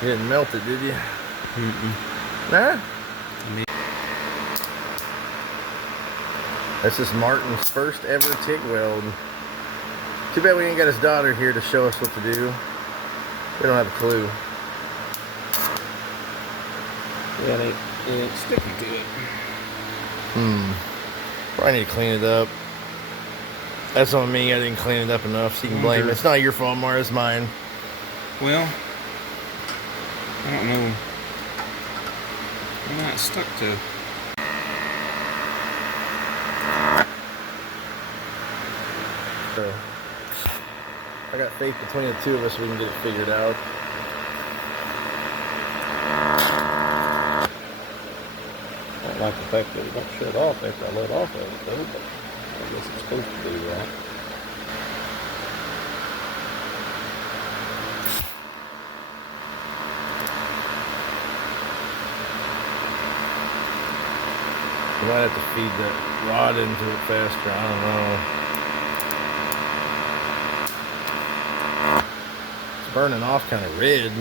You didn't melt it, did you? Nah? This is Martin's first ever TIG weld. Too bad we ain't got his daughter here to show us what to do. We don't have a clue. Yeah, it ain't sticky to it. Probably need to clean it up. That's on me. I didn't clean it up enough, so you can blame it. It's not your fault, Mar. It's mine. Well, I don't know. I'm not stuck to. So, I got faith between the two of us we can get it figured out. I don't like the fact that it don't shut off after I let off of it, though, but I guess it's supposed to do that. You might have to feed that rod into it faster. I don't know. It's burning off kind of red.